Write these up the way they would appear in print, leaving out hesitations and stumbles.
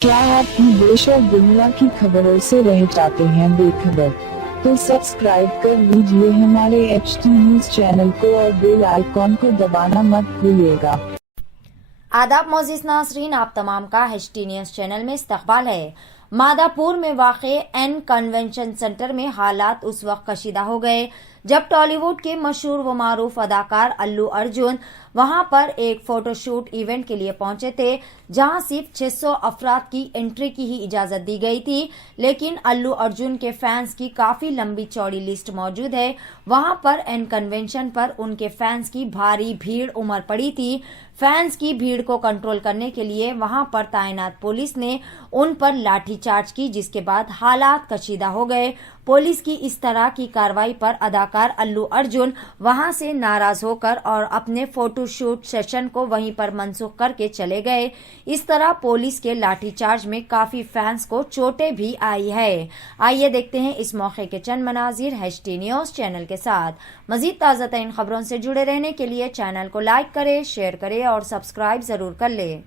क्या आप देश और दुनिया की खबरों से रह जाते हैं बेखबर? तो सब्सक्राइब कर लीजिए हमारे HT न्यूज चैनल को और बेल आइकॉन को दबाना मत भूलिएगा। आदाब मोज़िज़ नाज़रीन, आप तमाम का HT न्यूज़ चैनल में इस्तकबाल है। मादापुर में वाक़े एन कन्वेंशन सेंटर में हालात उस वक्त कशीदा हो गए जब टॉलीवुड के मशहूर व मारूफ अदाकार अल्लू अर्जुन वहां पर एक फोटोशूट इवेंट के लिए पहुंचे थे, जहां सिर्फ 600 अफराद की एंट्री की ही इजाजत दी गई थी। लेकिन अल्लू अर्जुन के फैंस की काफी लंबी चौड़ी लिस्ट मौजूद है। वहां पर एन कन्वेंशन पर उनके फैंस की भारी भीड़ उमड़ पड़ी थी। फैंस की भीड़ को कंट्रोल करने के लिए वहां पर तैनात पुलिस ने उन पर लाठीचार्ज की, जिसके बाद हालात कशीदा हो गए। पुलिस की इस तरह की कार्रवाई पर अदाकार अल्लू अर्जुन वहां से नाराज होकर और अपने फोटोशूट सेशन को वहीं पर मनसूख करके चले गए। इस तरह पुलिस के लाठीचार्ज में काफी फैंस को चोटें भी आई है। आइए देखते हैं इस मौके के चंद मनाजिर HT न्यूज चैनल के साथ। मजीद ताज़ा तरीन खबरों से जुड़े रहने के लिए चैनल को लाइक करें, शेयर करें और सब्सक्राइब जरूर कर लें।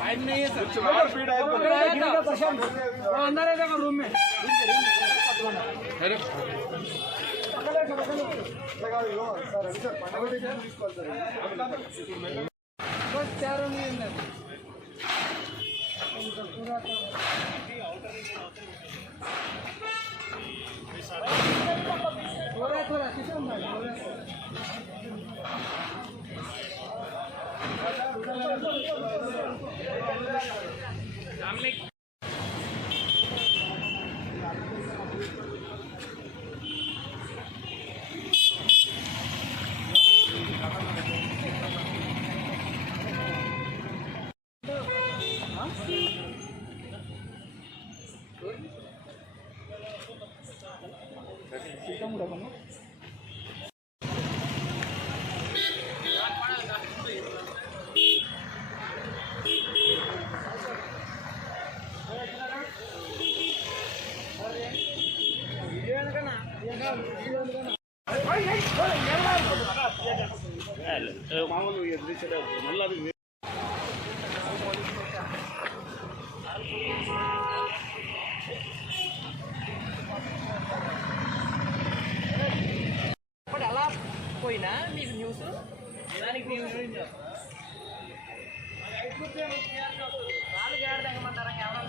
टाइम नहीं है सर, अंदर है देखो रूम में। పోయినా నీకు న్యూస్ దానికి న్యూస్ నాలుగు ఏడు తగ్గమంటారా కేవలం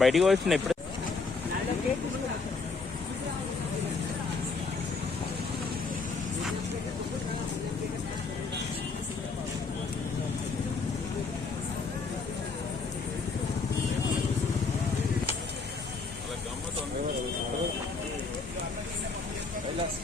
బయటికి వచ్చిన ఇప్పుడు Kailas